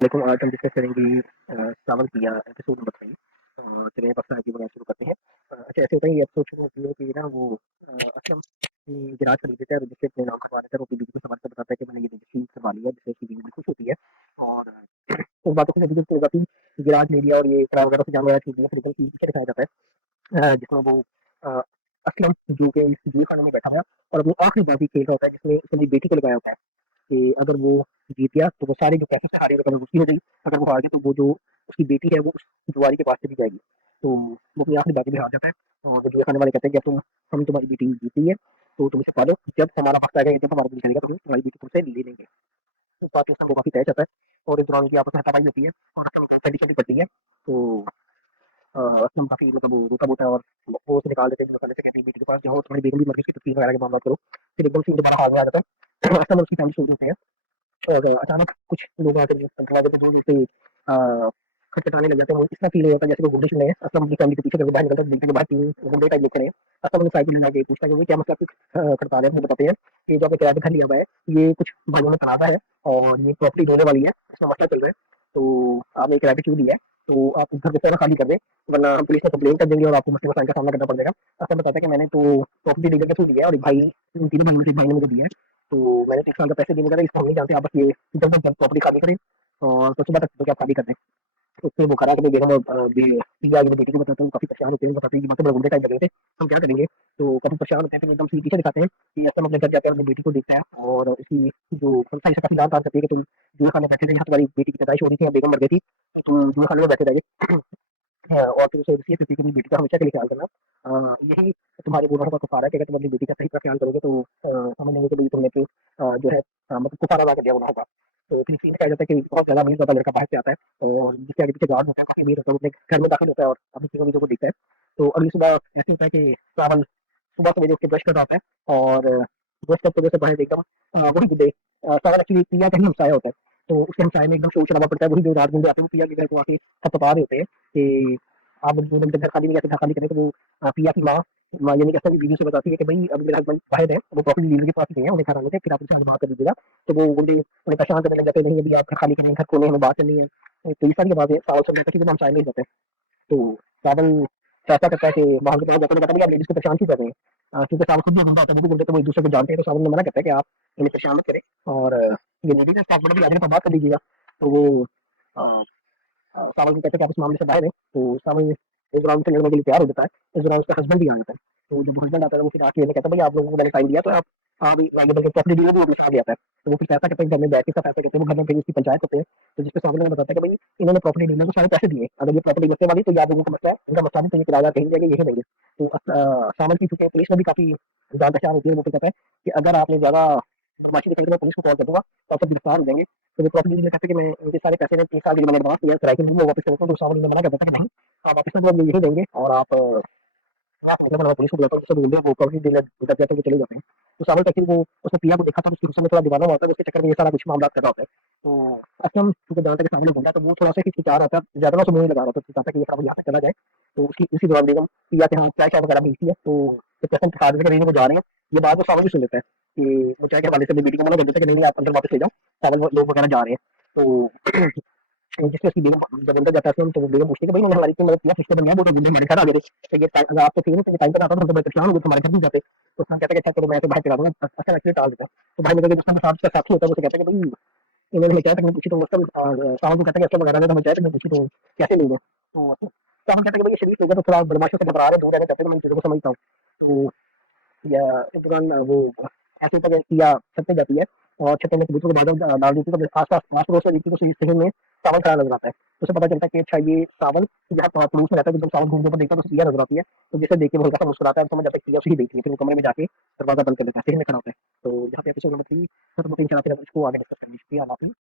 लेकिन आज हम डिस्कस करेंगे सावन किया एपिसोड नंबर 3। चलिए पक्का जीवन शुरू करते हैं। अच्छा ऐसे होता है ये एपिसोड शुरू होती है कि ना वो अच्छा हम गिराज खरीद देते हैं और जिससे अपने नाम करवा देते हैं, वो बीवी को सवाल कर बताता है कि मैंने ये रजिस्ट्री करवा लिया, जिससे उसकी बीवी भी खुश होती है। और उस बातों को जब काफ़ी गिराज मीडिया और ये इकरा वगैरह से जान वाला चीज़ें खरीदने की पीछे दिखाया जाता है, जिसमें वो अ, असलम जू के जू खाने में बैठा है और अपनी आखिरी बाजी खेल रहा होता है, जिसमें उसने अपनी बेटी को लगाया होता है कि अगर वो जीत गया तो वो सारे जो पैसे से हारे हुए उसकी हो जाएगी, अगर वो हार गया तो वो जो उसकी बेटी है वो उस जुआरी के पास चली जाएगी। तो वो अपनी आखिरी बाजी में हार जाता है। तो वो जुआ खाने वाले कहते हैं कि अब हम तुम्हारी बेटी जीती है तो तुम इसे पालो, जब हमारा वक्त आएगा जब हमारा दिल करेगा तो तुम्हारी बेटी तुमसे ले लेंगे। तो पाकिस्तान को काफी तय जाता है और इस दौरान की आपस में हाथापाई होती है और ठंडी ठंडी पड़ती है। तो असलम काफी मतलब वो रोता बोता है और वो उसे निकाल देते हैं मसाले से, कहते हैं बेटी के पास जाओ, तुम्हारी बेगम भी मर गई, उसकी तस्वीर वगैरह के मामला करो। फिर एकदम से दोबारा हाथ में आ जाता है। असलम और उसकी फैमिली सो जाते हैं और अचानक कुछ लोग आकर दरवाजे पे जोर-जोर से खटखटाने लग जाते हैं। वो इतना फ़ील हो जाता है जैसे कोई गुंडे चल रहे हैं। असलम अपनी फैमिली के पीछे करके बाहर निकलता है, देखते के बाहर 3 गुंडे टाइप लोग खड़े हैं। असलम उन्हें साइकिल लगा के पूछता है कि क्या मसला, कुछ खड़का रहे हैं? वो बताते हैं कि जो आपने किराए पे घर लिया हुआ है, ये कुछ भाइयों में तनाज़ा है और ये प्रॉपर्टी ढोने वाली है, इसमें मसला चल रहा है। तो आपने किराए पे क्यों लिया है? तो आप इस घर को फौरन खाली कर दें, वरना हम पुलिस में कंप्लेंट कर देंगे और आपको मसले-मसाइल का सामना करना पड़ जाएगा। असलम बताता है कि मैंने तो प्रॉपर्टी डीलर के थ्रू लिया है और एक भाई, इन तीनों भाइयों में से एक भाई ने मुझे दिया है। तो मैंने तो 1 साल का पैसे देने का था, इसको हम नहीं जानते, आप बस ये जल्द से जल्द प्रॉपर्टी खाली करें और तो सुबह तक तो क्या आप खाली कर दें। उससे वो खड़ा के बेगम और पिया की बेटी को बताता है, वो काफ़ी परेशान होते हैं, बताते हैं कि बातें बड़े गुंडे टाइप लग रहे थे, हम क्या करेंगे? तो काफ़ी परेशान होते हैं, फिर एकदम से पीछे दिखाते हैं कि असलम अपने घर जाकर अपनी बेटी को देखता है और उसकी जो मनसा से काफ़ी लाड-प्यार करती है कि तुम जुआ खाने बैठे थे, यहाँ तुम्हारी बेटी की पैदाइश हो रही थी, यहाँ बेगम मर गई थी, तो तुम जुआ खाने में बैठे रह गए। हाँ, और फिर उसे इसलिए क्योंकि अपनी बेटी का हमेशा के लिए ख्याल करना यही तुम्हारे गुनाहों का कफ़ारा है कि अगर तुम अपनी बेटी का सही तरह ख्याल करोगे तो समझ लेंगे कि भई तुमने तो जो है मतलब कफ़ारा अदा कर दिया गुनाहों का। तो फिर सीन कहा जाता है कि बहुत ज़्यादा अमीर-ज़ादा लड़का बाहर से आता है और जिसके आगे-पीछे गार्ड होता है, काफ़ी अमीर होता है, वो अपने घर में दाखिल होता है और अपनी चीज़ों-वीज़ों को देखता है। तो अगली सुबह ऐसे होता है कि सावन सुबह सवेरे उठ के ब्रश कर रहा होता है और ब्रश करते हुए से बाहर एकदम वही गुड्डे सावन एक्चुअली पिया का ही हमसाया होता है। तो उसके हमसाये में एकदम शोर-शराबा पड़ता है, वही जो रात गुंडे आते हैं वो पिया के घर को आके थपथपा रहे होते हैं कि आप जो घर खाली नहीं, कैसे घर खाली करें, तो वो पिया की माँ यानी कि असलम की बीवी से बताती है कि भई अभी मेरे हस्बैंड बाहर हैं, वो प्रॉपर्टी डीलर के पास ही गए हैं, उन्हें घर आने थे, फिर आप उनसे बात कर दीजिएगा। तो वो गुंडे उन्हें परेशान करने लग जाते हैं, नहीं अभी आप घर खाली करें, घर खोलें, हमें बात करनी है। तो ये सारी बातें सावल से लेकर एकदम साइड में जाते हैं। तो सावल फैसला करता है कि वहाँ के पास जाकर उन्हें कहता है भई आप लेडीज़ को परेशान क्यों कर रहे हैं? क्योंकि सावल खुद भी गुंडा होता है, वो भी गुंडे तो वो एक-दूसरे को जानते हैं, तो सावल ने मना करता है कि आप इन्हें परेशान मत करें और ये लेडीज़ है, स्टाफ भी आ जाने पर बात कर लीजिएगा। तो वो अ सावन को कहते हैं कि आप इस मामले से बाहर हैं, तो सावन इस दौरान उनसे लड़ने के लिए तैयार हो जाता है। इस दौरान उसका हस्बैंड भी आ जाता है। तो जब हस्बैंड आता है, तो वो फिर आके कहता है, "भई आप लोगों को मैंने टाइम दिया तो आप भी आगे बढ़ के प्रॉपर्टी डीलर भी अपने साथ ले आता है।" तो वो फिर फैसला करते हैं, घर में बैठ के सब फैसला करते हैं, वो घर में कहीं उसकी पंचायत होते हैं, तो जिसपे सावन ने बताता है कि भई इन्होंने प्रॉपर्टी डीलर को सारे पैसे दिए, अगर ये प्रॉपर्टी बचने वाली तो ये आप लोगों का मसला है, इनका मसला नहीं, तो ये किराएदार कहीं जाएँगे, यहीं रहेंगे। तो सावन की चूँकि पुलिस में भी काफ़ी जान-पहचान होती है, वो फिर कहता है कि अगर आपने ज़्यादा बदमाशी दिखाई तो मैं पुलिस को कॉल कर दूँगा तो आप सब गिरफ्तार हो जाएँगे। तो वो प्रॉपर्टी डीलर कहते हैं कि मैं उनके सारे पैसे ने 3 साल के लिए मैंने एडवांस दिया है, किराए के लिए वो वापस करता हूँ, तो सावन ने मना कर देता है कि नहीं, आप वापस में तो यहीं देंगे और आप मतलब मैं पुलिस को बुलाता हूँ, सब बोलते हैं, वो प्रॉपर्टी डीलर जब जाते हैं वो चले जाते हैं। तो सावन कहते हैं वो उसने पिया को देखा था, उसके गुस्से में थोड़ा दीवाना होता है, उसके चक्कर में ये सारा कुछ मामला कर रहा होता है। तो असलम चूँकि जानता है कि सामने गुंडा, तो वो थोड़ा-सा हिचकिचा रहा था, ज़्यादा ना उसे मुँह नहीं लगा रहा था, तो चाहता है कि ये थोड़ा यहाँ से चला जाए। तो उसकी उसी दौरान बेगम पिया के यहाँ चाय-शाय वगैरह भेजती है, तो जब कसम खा देते हैं कि वो जा रहे हैं, ये बात वो सावन भी सुन लेता है कि वो चाय के हवाले से अपनी बेटी को मना कर देता है कि नहीं-नहीं आप अंदर वापस ले जाओ, सावन वो लोग वगैरह जा रहे हैं। तो जिससे उसकी बेगम जब अंदर जाता है असलम, तो वो बेगम पूछती है कि भाई मैंने हमारी इतनी मदद किया, किसने बनाया, वो तो गुंडे मेरे घर आ गए थे, तो ये टाइम अगर आपको चाहिए ना तो ये टाइम पर आता तो हम तो बड़े परेशान हो गए, तुम्हारे घर भी जाते। तो उसने कहता है कि अच्छा चलो मैं तो बाहर चला दूंगा, अच्छा एक्चुअली टाल देता। तो भाई मेरे जिसका साथ उसका साथी होता है, वो कहता है कि भाई इन्होंने हमें चाय तक नहीं पूछी, तो असलम सावन को कहता है कि असलम वगैरह ने तो हमें चाय तक नहीं पूछी, तो कैसे ले गए? तो सावन कहता है कि भाई ये शरीफ लोग हैं, तो थोड़ा बदमाशों से घबरा रहे हैं, दूर रहना चाहते हैं, तो मैं इन चीज़ों को समझता हूँ। तो या इस दौरान वो ऐसे तक किया छत पे जाती है और छत में कबूतर को बादल डाल देती है, तो आस-पास आस-पड़ोस में रीति को शहर में सावन खड़ा नज़र आता है। तो उसे पता चलता है कि अच्छा ये सावन जहाँ पड़ोस में रहता है, जब सावन घूमने पर देखता है तो उसे सिया नज़र आती है। तो जिसे देख के वो हल्का-सा मुस्कुराता है, समझ जाता है कि सिया उसे ही देख रही है, फिर वो कमरे में जाके दरवाज़ा बंद कर देता है, शहर में खड़ा होता है। तो यहाँ पे एपिसोड नंबर 3 खत्म होते ही चला फिर इसको आगे डिस्कस करेंगे। शुक्रिया, अल्लाह हाफ़िज़।